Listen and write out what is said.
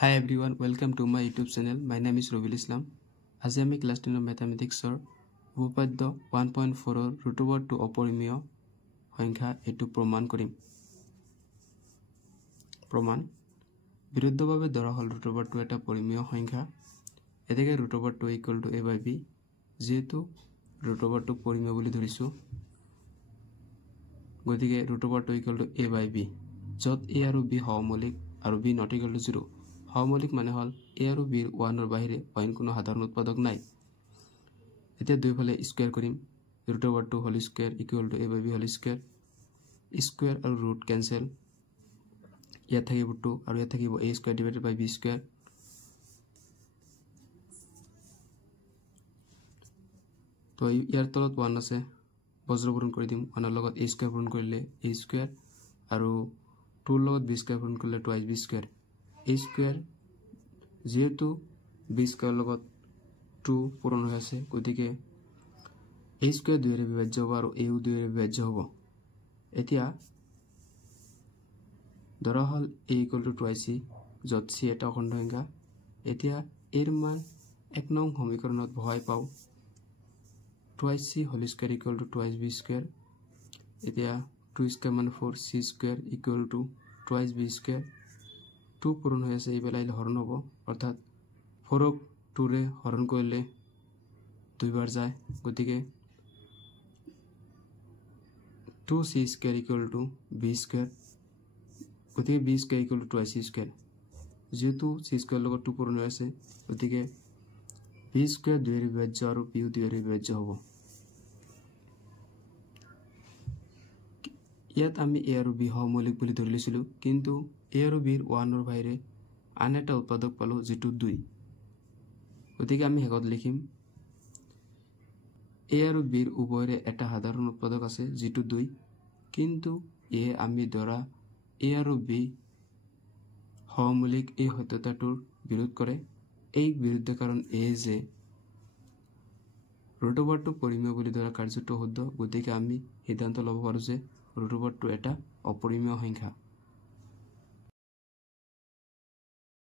Hi everyone, welcome to my YouTube channel. My name is Robil Islam. আজি আমি class 10 ম্যাথমেটিক্সৰ উপপাদ্য 1.4 ৰ root over 2 অপৰিমেয় সংখ্যা এটো প্ৰমাণ কৰিম। প্ৰমাণ বিৰুদ্ধভাৱে ধৰা হল ৰুট ওভাৰ 2 এটা পৰিমেয় সংখ্যা। এতেকে ৰুট ওভাৰ 2 = a/b যেহেতু ৰুট ওভাৰ 2 পৰিমেয় বুলি ধৰিছো গতিকে ৰুট ওভাৰ 2 = a/b যত a আৰু b সহমৌলিক আৰু b not equal to 0 সহমৌলিক মানে হল a আৰু b 1 ৰ বাহিৰে অইন কোনো সাধাৰণ উৎপাদক নাই। এতিয়া দুইফালে স্কয়াৰ কৰিম root over 2 whole square = a/b whole square square আৰু ৰুট কেনসেল ইয়াত থাকিব 2 আৰু ইয়াত থাকিব a square divided by b square তো ইয়াৰ তলত 1 আছে বজ্ৰ পূৰণ কৰি দিম 1 ৰ লগত a স্কয়াৰ পূৰণ কৰিলে a স্কয়াৰ আৰু 2 ৰ লগত b স্কয়াৰ পূৰণ কৰিলে 2ab স্কয়াৰ a স্কয়াৰ যেহেতু b স্কয়াৰ লগত 2 পূৰণ হৈ আছে গতিকে a স্কয়াৰ 2 ৰে বিভাজ্য হ'ব আৰু a ও 2 ৰে বিভাজ্য হ'ব। এতিয়া ধৰা হল a = 2c যত c এটা অখণ্ড সংখ্যা। এতিয়া এর মান 1 নং সমীকৰণত বহাই পাও 2c whole square = 2ab square. এতিয়া 2 স্কয়াৰ মানে 4 c স্কয়াৰ = 2ab স্কয়াৰ 2 পূৰণ হৈ আছে এই বেলাইলে হৰণ হ'ব অৰ্থাৎ 4 ক 2 ৰে হৰণ কৰিলে দুইবাৰ যায় গতিকে 2c স্কয়াৰ = b স্কয়াৰ গতিকে b স্কয়াৰ = 2ac স্কয়াৰ যেহেতু c স্কয়াৰ লগত 2 পূৰণ হৈ আছে গতিকে b স্কয়াৰ 2 ৰে বিভাজ্য আৰু b ও 2 ৰে বিভাজ্য হ'ব। ইয়াত আমি a আৰু b সহমৌলিক বুলি ধৰি লৈছিলো কিন্তু a আৰু b 1 ৰ বাহিৰে আন এটা উৎপাদক পালো যেটো 2 গতিকে আমি হেগত লিখিম a আৰু b উভয়ৰে এটা সাধাৰণ উৎপাদক আছে যেটো 2 কিন্তু a আমি ধৰা a আৰু b সহমৌলিক এই সত্যতাটোৰ বিৰোধ কৰে। এই বিৰুদ্ধে কাৰণ a যে ৰুট ওভাৰ 2 পৰিমেয় বুলি ধৰা কাৰ্যটো শুদ্ধ গতিকে আমি সিদ্ধান্ত ল'ব পাৰো যে ৰুট ওভাৰ 2 এটা অপৰিমেয় সংখ্যা।